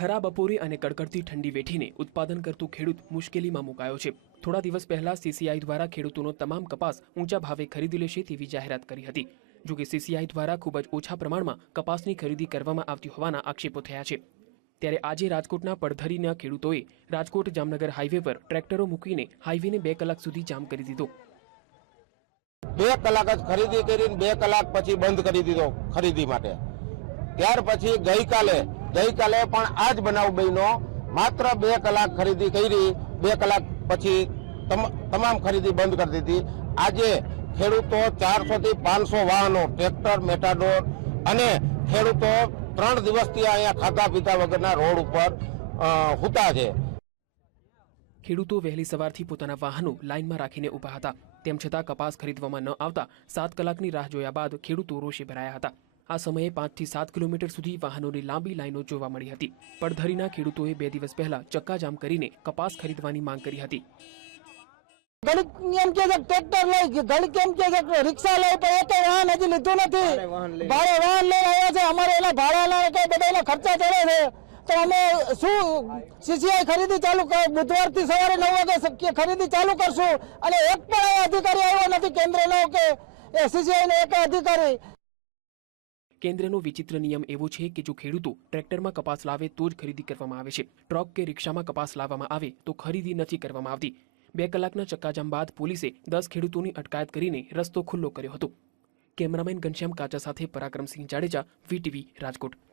ખરા બપોરે અને કડકડતી ઠંડી વેઠીને ઉત્પાદન કરતો ખેડૂત મુશ્કેલીમાં મુકાયો છે. થોડા દિવસ પહેલા સીસીઆઈ દ્વારા ખેડૂતોનો તમામ કપાસ ઊંચા ભાવે ખરીદી લેશે તેવી જાહેરાત કરી હતી. જોકે સીસીઆઈ દ્વારા ખૂબ જ ઓછા પ્રમાણમાં કપાસની ખરીદી કરવામાં આવતી હોવાના આક્ષેપો થયા છે. ત્યારે આજે રાજકોટના પડધરીના ખેડૂતોએ રાજકોટ જામનગર હાઈવે પર ટ્રેક્ટરો મૂકીને હાઈવેને બે કલાક સુધી જામ કરી દીધો. બે કલાક જ ખરીદી કરીને બે કલાક પછી બંધ કરી દીધો ખરીદી માટે. ત્યાર પછી ગઈકાલે ગઈકાલે પણ આ જ બનાવ બન્યો. માત્ર બે કલાક ખરીદી કરી, બે કલાક પછી તમ- તમામ ખરીદી બંધ કરી દીધી. આજે ખેડૂતો ચારસોથી પાંચસો વાહનો, ટ્રેક્ટર, મેટાડોર અને ખેડૂતો ત્રણ દિવસથી અહીંયા ખાધા પીતા વગરના રોડ ઉપર હુતા છે. ખેડૂતો વહેલી સવારથી પોતાના વાહનો લાઇનમાં રાખીને ઊભા હતા. તેમ છતાં કપાસ ખરીદવામાં ન આવતા સાત કલાકની રાહ જોયા બાદ ખેડૂતો રોષે ભરાયા હતા. આ સમયે પાંચથી સાત કિલોમીટર સુધી વાહનોની લાંબી લાઈનો જોવા મળી હતી. પડધરીના ખેડૂતોએ બે દિવસ પહેલા ચક્કાજામ કરીને કપાસ ખરીદવાની માંગ કરી હતી. ઘડીક એમ કે ટ્રેક્ટર લઈ ઘડીક એમ કે રિક્ષા લઈ પણ એ તો વાહન હજી લીધું નથી. ભાડે વાહન લઈને આવ્યા છે. અમારે એના ભાડાના કે બધા એના ખર્ચા ચડે છે. તો અમે શું સીસીઆઈ ખરીદી ચાલુ કર- બુધવારથી સવારે નવ વાગે ખરીદી ચાલુ કરશું. અને એક પણ અધિકારી આવ્યો નથી કેન્દ્રનો કે સીસીઆઈ નો એક અધિકારી. કેન્દ્રનો વિચિત્ર નિયમ એવો છે કે જો ખેડૂતો ટ્રેક્ટરમાં કપાસ લાવે તો જ ખરીદી કરવામાં આવે છે. ટ્રક કે રિક્ષામાં કપાસ લાવવામાં આવે તો ખરીદી નથી કરવામાં આવતી. બે કલાકના ચક્કાજામ બાદ પોલીસે દસ ખેડૂતોની અટકાયત કરીને રસ્તો ખુલ્લો કર્યો હતો. કેમેરામેન ઘનશ્યામ કાચા સાથે પરાક્રમસિંહ જાડેજા, વીટીવી રાજકોટ.